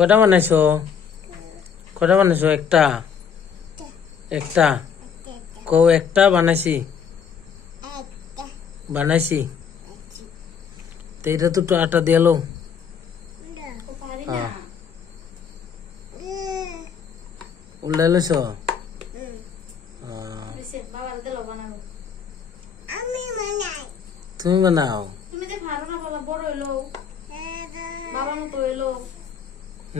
কটা বানাইছো? কটা বানাইছো? একটা একটা কও একটা বানাইছি বানাইছি তো এটা তো আটা দিয়ে লো উল্লাইছো তুমি বানাও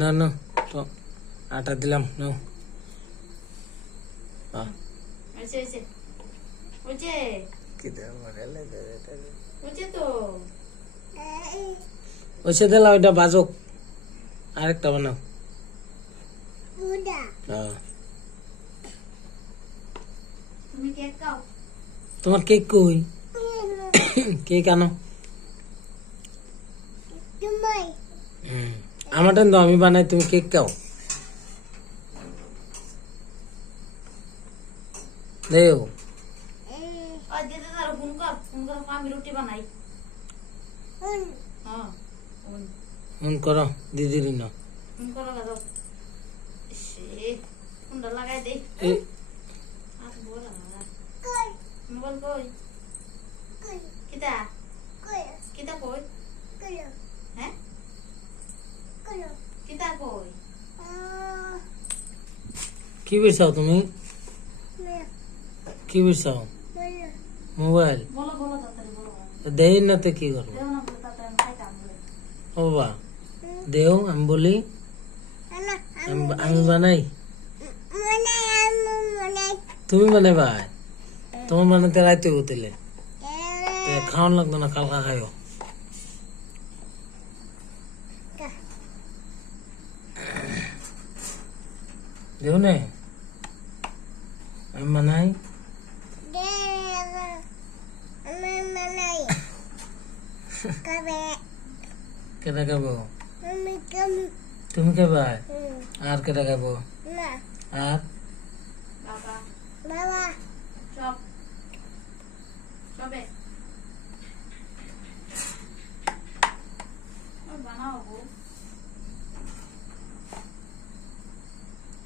না না তো আটা দিলাম নাও ওইসে দিলা ওইটা বাজক আরেকটা বানাও তোমার কেক কই? কেক আনো আমারটা তো আমি বানাই তুমি কেক খাও দেও ফোন করো দিদির না কি বেচাও তুমি? কি বেচাও? মোবাইল দেই না তো কি করবো? ও বাবা দেও আমি বলি আমি বানাই তুমি বানাইবা তোমার বানাতে রাইতে উঠলে খাওয়ান লাগতো না কালকা খাইও দেও না আমি বানাই কেটা খাবো? তুমি খাবা আর কেটা খাবো? আর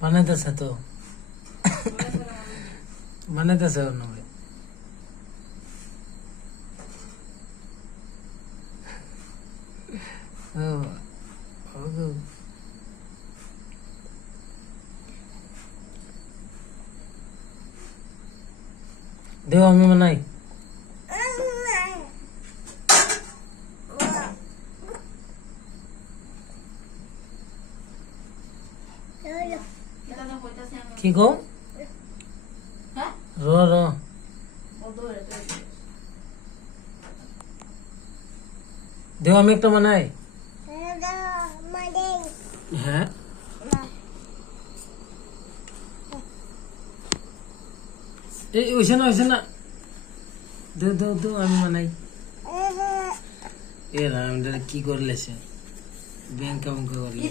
বানাইতেছে তো বানাইতেছে দেও আমি বানাই কি গো র র দেও আমি একটা বানাই হ্যাঁ এই ওইসে না দেও দেও দেও আমি বানাই এরা কি করলেছে ব্যাংক করলে